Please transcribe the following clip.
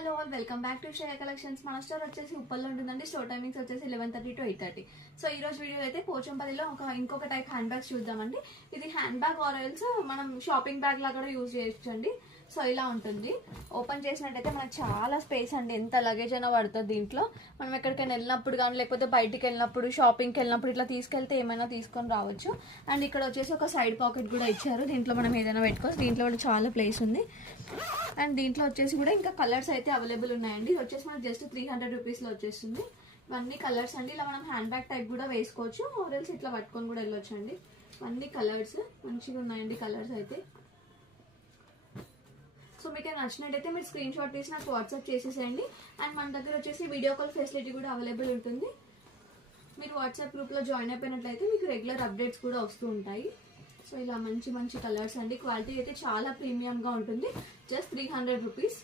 Hello all welcome back to Shreya collections. మన store వచ్చేసి ఉప్పల్లో ఉంటుందండి. స్టోర్ టైమింగ్స్ వచ్చేసి 11:30 to 8:30. సో ఈ రోజు వీడియో అయితే పోచంపల్లిలో ఇంకొక టైప్ హ్యాండ్ బ్యాగ్స్ చూద్దామండి. ఇది హ్యాండ్ బ్యాగ్ ఆర్ ఎల్స్ మనం షాపింగ్ బ్యాగ్ లాగా కూడా యూజ్ చేయొచ్చండి. సో ఇలా ఉంటుంది. ఓపెన్ చేసినట్టయితే మనకు చాలా స్పేస్ అండి. ఎంత లగేజ్ అయినా పడుతుంది దీంట్లో. మనం ఎక్కడికైనా వెళ్ళినప్పుడు కానీ లేకపోతే బయటికి వెళ్ళినప్పుడు షాపింగ్కి వెళ్ళినప్పుడు ఇట్లా తీసుకెళ్తే ఏమైనా తీసుకొని రావచ్చు. అండ్ ఇక్కడ వచ్చేసి ఒక సైడ్ పాకెట్ కూడా ఇచ్చారు. దీంట్లో మనం ఏదైనా పెట్టుకోవచ్చు. దీంట్లో కూడా చాలా ప్లేస్ ఉంది. అండ్ దీంట్లో వచ్చేసి కూడా ఇంకా కలర్స్ అయితే అవైలబుల్ ఉన్నాయండి. ఇది వచ్చేసి మనకి జస్ట్ 300 రూపీస్లో వచ్చేస్తుంది. ఇవన్నీ కలర్స్ అండి. ఇలా మనం హ్యాండ్ బ్యాగ్ టైప్ కూడా వేసుకోవచ్చు. ఆరెల్స్ ఇట్లా పట్టుకొని కూడా వెళ్ళొచ్చు అండి. అన్ని కలర్స్ మంచిగా ఉన్నాయండి. కలర్స్ అయితే సో మీకు నచ్చినట్టయితే మీరు స్క్రీన్ షాట్ తీసి నాకు వాట్సాప్ చేసేసేయండి. అండ్ మన దగ్గర వచ్చేసి వీడియో కాల్ ఫెసిలిటీ కూడా అవైలబుల్ ఉంటుంది. మీరు వాట్సాప్ గ్రూప్లో జాయిన్ అయిపోయినట్లయితే మీకు రెగ్యులర్ అప్డేట్స్ కూడా వస్తూ ఉంటాయి. సో ఇలా మంచి మంచి కలర్స్ అండి. క్వాలిటీ అయితే చాలా ప్రీమియంగా ఉంటుంది. Just 300 rupees.